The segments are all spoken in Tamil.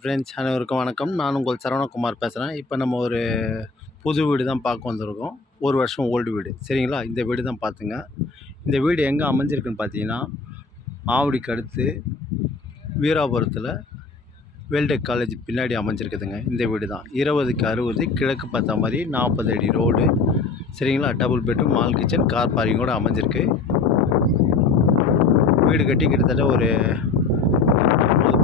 ஃப்ரெண்ட்ஸ் அனைவருக்கும் வணக்கம். நான் உங்கள் சரவணகுமார் பேசுகிறேன். இப்போ நம்ம ஒரு புது வீடு தான் பார்க்க வந்திருக்கோம். 1 வருஷம் ஓல்டு வீடு. சரிங்களா? இந்த வீடு தான் பார்த்துங்க. இந்த வீடு எங்கே அமைஞ்சிருக்குன்னு பார்த்தீங்கன்னா, ஆவடிக்கு அடுத்து வீராபுரத்தில் வேல்டெக் காலேஜ் பின்னாடி அமைஞ்சிருக்குதுங்க. இந்த வீடு தான் 20க்கு 60 கிழக்கு பார்த்த மாதிரி 40 அடி ரோடு. சரிங்களா? டபுள் பெட்ரூம், மால் கிச்சன், கார் பார்க்கிங்கோடு அமைஞ்சிருக்கு. வீடு கட்டி கிட்டத்தட்ட ஒரு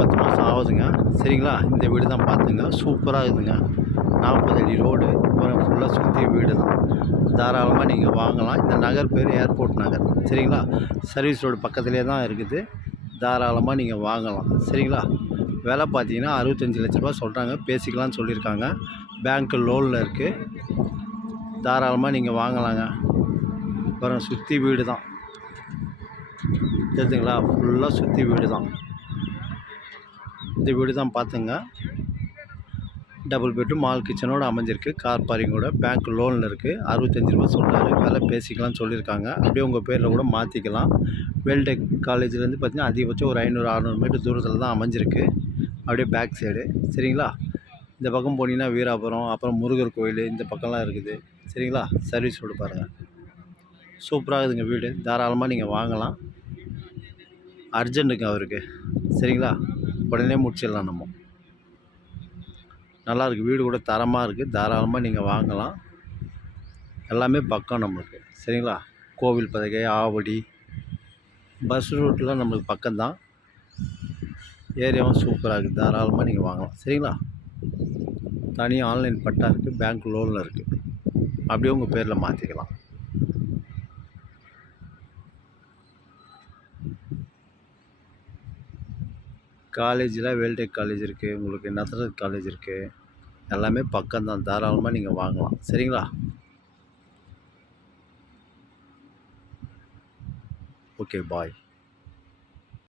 10 மாதம் ஆகுதுங்க. சரிங்களா? இந்த வீடு தான் பார்த்துங்க. சூப்பராக இருக்குதுங்க. 40 அடி ரோடு, ஃபுல்லாக சுற்றி வீடு தான். தாராளமாக நீங்கள் வாங்கலாம். இந்த நகர் பேர் ஏர்போர்ட் நகர். சரிங்களா? சர்வீஸ் ரோடு பக்கத்துலேயே தான் இருக்குது. தாராளமாக நீங்கள் வாங்கலாம். சரிங்களா? விலை பார்த்தீங்கன்னா 65 லட்ச ரூபா சொல்கிறாங்க. பேசிக்கலாம்னு சொல்லியிருக்காங்க. பேங்க்கு லோனில் இருக்குது. தாராளமாக நீங்கள் வாங்கலாங்க. அப்புறம் சுற்றி வீடு தான். தெரியுதுங்களா? ஃபுல்லாக சுற்றி வீடு தான். இந்த வீடு தான் பார்த்துங்க. டபுள் பெட்ரூம், மால் கிச்சனோடு அமைஞ்சிருக்கு. கார் பார்க்கிங்கோட, பேங்க் லோனில் இருக்குது. 65 ரூபா சொல்கிறாரு. விலை பேசிக்கலாம்னு சொல்லியிருக்காங்க. அப்படியே உங்கள் பேரில் கூட மாற்றிக்கலாம். வேல்டெக் காலேஜ்லேருந்து பார்த்தீங்கன்னா அதிகபட்சம் ஒரு 500-600 மீட்டர் தூரத்தில் தான் அமைஞ்சிருக்கு. அப்படியே பேக் சைடு. சரிங்களா? இந்த பக்கம் போனீங்கன்னா வீராபுரம், அப்புறம் முருகர் கோயில், இந்த பக்கம்லாம் இருக்குது. சரிங்களா? சர்வீஸ் ரோடு பாருங்கள். சூப்பராக இருக்குதுங்க வீடு. தாராளமாக நீங்கள் வாங்கலாம். அர்ஜென்ட்டுங்க அவருக்கு. சரிங்களா? உடனே முடிச்சிடலாம் நம்ம. நல்லாயிருக்கு வீடு கூட தரமாக இருக்குது. தாராளமாக நீங்கள் வாங்கலாம். எல்லாமே பக்கம் நம்மளுக்கு. சரிங்களா? கோவில் பதகை, ஆவடி, பஸ் ரூட்லாம் நம்மளுக்கு பக்கம்தான். ஏரியாவும் சூப்பராக இருக்குது. தாராளமாக நீங்கள் வாங்கலாம். சரிங்களா? தனியாக ஆன்லைன் பட்டா இருக்குது. பேங்க் லோனில் இருக்குது. அப்படியே உங்கள் பேரில் மாற்றிக்கலாம். காலேஜில் வேல்டெக் காலேஜ் இருக்குது. உங்களுக்கு நசரத் காலேஜ் இருக்குது. எல்லாமே பக்கம்தான். தாராளமாக நீங்கள் வாங்கலாம். சரிங்களா? ஓகே, பாய்.